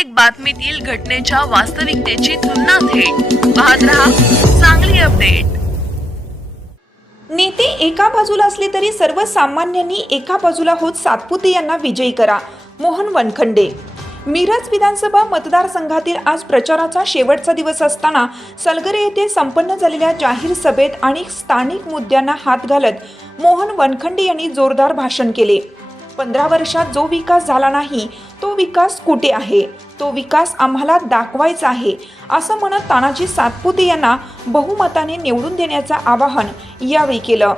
प्रत्येक बातमीतील घटनेच्या वास्तविकतेची तुलना थेट. पाहत रहा चांगली अपडेट. नेते एका बाजूला असले तरी सर्वसामान्यांनी एका बाजूला होत सातपुते यांना विजयी करा. मोहन वनखंडे. मिरज विधानसभा मतदारसंघातील आज प्रचाराचा शेवटचा दिवस असताना सलगरे येथे संपन्न झालेल्या जाहीर सभेत आणि स्थानिक मुद्द्यांना हात घालत मोहन वनखंडे यांनी जोरदार भाषण केले. पंधरा वर्षात जो विकास झाला नाही तो विकास कुठे आहे? तो विकास आम्हाला दाखवायचा आहे असं म्हणत तानाजी सातपुते यांना बहुमताने निवडून देण्याचं आवाहन यावेळी केलं.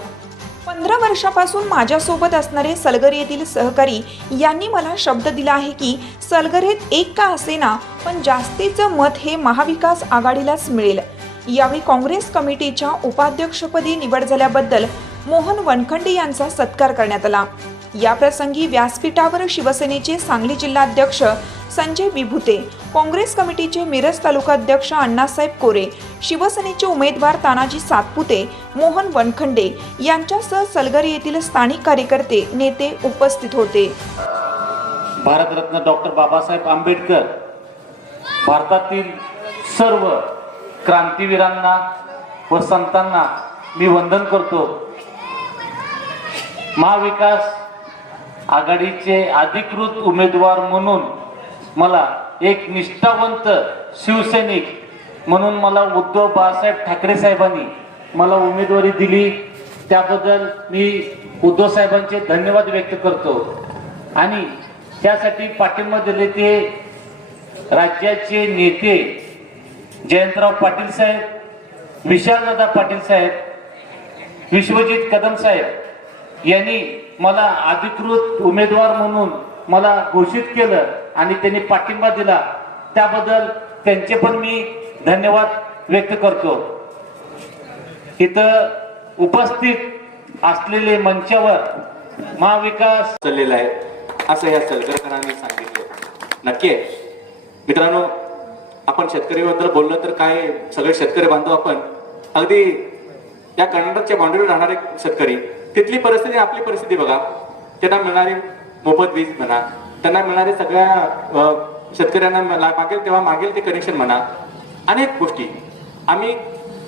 पंधरा वर्षापासून माझ्यासोबत असणारे सलगर येथील सहकारी यांनी मला शब्द दिला आहे की सलगरेत एक का असेना पण जास्तीचं मत हे महाविकास आघाडीलाच मिळेल. यावेळी काँग्रेस कमिटीच्या उपाध्यक्षपदी निवड झाल्याबद्दल मोहन वनखंडे यांचा सत्कार करण्यात आला. याप्रसंगी व्यासपीठावर शिवसेनेचे सांगली जिल्हाध्यक्ष संजय बिभुते काँग्रेस कमिटीचे मिरज तालुकाध्यक्ष अण्णासाहेब कोरे शिवसेनेचे उमेदवार तानाजी सातपुते मोहन वनखंडे यांच्यासह सलगर येथील स्थानिक कार्यकर्ते नेते उपस्थित होते. भारतरत्न डॉक्टर बाबासाहेब आंबेडकर भारतातील सर्व क्रांतीवीरांना व संतांना मी वंदन करतो. महाविकास आघाडीचे अधिकृत उमेदवार म्हणून मला एक निष्ठावंत शिवसैनिक म्हणून मला उद्धव बाळासाहेब ठाकरे साहेबांनी मला उमेदवारी दिली. त्याबद्दल मी उद्धव साहेबांचे धन्यवाद व्यक्त करतो. आणि त्यासाठी पाठिंबा दिले ते राज्याचे नेते जयंतराव पाटील साहेब विशालदादा पाटील साहेब विश्वजित कदम साहेब यांनी मला अधिकृत उमेदवार म्हणून मला घोषित केलं आणि त्यांनी पाठिंबा दिला. त्याबद्दल त्यांचे पण मी धन्यवाद व्यक्त करतो. इथं उपस्थित असलेले मंचावर महाविकास चाललेला आहे. असं या सलगरकरांनी सांगितलं. नक्की मित्रांनो आपण शेतकरीबद्दल बोललं तर काय सगळे शेतकरी बांधव आपण. अगदी या कर्नाटकच्या बाउंड्रीवर राहणारे शेतकरी. तिथली परिस्थिती आपली परिस्थिती बघा. त्यांना मिळणारी मोफत वीज म्हणा त्यांना मिळणारे सगळ्या शेतकऱ्यांना मागेल तेव्हा मागेल ते कनेक्शन म्हणा. अनेक गोष्टी. आम्ही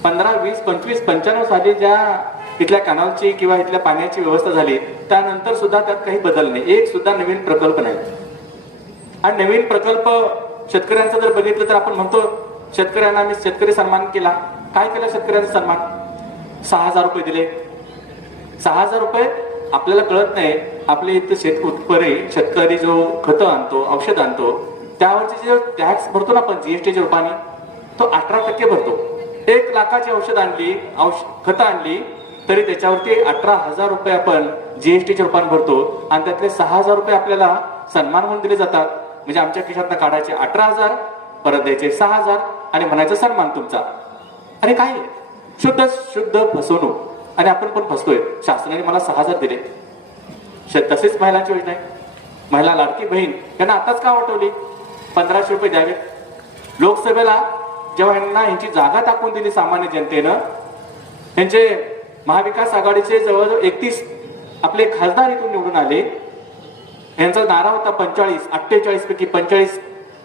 पंधरा वीस पंचवीस पंच्याण्णव साली ज्या इथल्या कॅनॉलची किंवा इथल्या पाण्याची व्यवस्था झाली त्यानंतर सुद्धा त्यात काही बदल नाही. एक सुद्धा नवीन प्रकल्प नाही. आणि नवीन प्रकल्प शेतकऱ्यांचा जर बघितलं तर आपण म्हणतो शेतकऱ्यांना आम्ही शेतकरी सन्मान केला. काय केलं शेतकऱ्यांचा सन्मान? सहा हजार रुपये दिले. सहा हजार रुपये आपल्याला कळत नाही. आपले इथं शेत उत्परे शेतकरी जो खतं आणतो औषध आणतो त्यावरचे जे टॅक्स भरतो ना आपण जीएसटीच्या रूपाने तो अठरा टक्के भरतो. एक लाखाची औषध आणली औष खतं आणली तरी त्याच्यावरती अठरा हजार रुपये आपण जीएसटीच्या रूपाने भरतो आणि त्यातले सहा हजार रुपये आपल्याला सन्मान म्हणून दिले जातात. म्हणजे आमच्या खिशातनं काढायचे अठरा हजार परत द्यायचे सहा हजार आणि म्हणायचं सन्मान तुमचा. अरे काय? शुद्ध शुद्ध फसवणूक. आणि आपण पण फसतोय. शासनाने मला सहा हजार दिले. श- तसेच महिलांची योजना आहे. महिला लाडकी बहीण यांना आताच का वाटवली? पंधराशे रुपये द्यावे. लोकसभेला जेव्हा यांना यांची जागा टाकून दिली सामान्य जनतेनं यांचे महाविकास आघाडीचे जवळजवळ एकतीस आपले खासदार इथून निवडून आले. यांचा नारा होता पंचेचाळीस अठ्ठेचाळीस पैकी पंचेचाळीस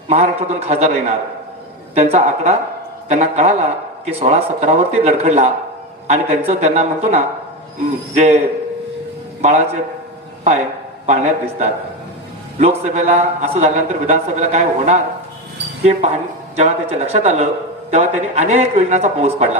महाराष्ट्रातून खासदार येणार. त्यांचा आकडा त्यांना कळाला की सोळा सतरावरती लडखडला. आणि त्यांचं त्यांना म्हणतो ना जे बाळाचे पाय पाण्यात दिसतात. लोकसभेला असं झाल्यानंतर विधानसभेला काय होणार? हे पाहणी जेव्हा त्याच्या लक्षात आलं तेव्हा त्यांनी अनेक योजनांचा पाऊस पडला.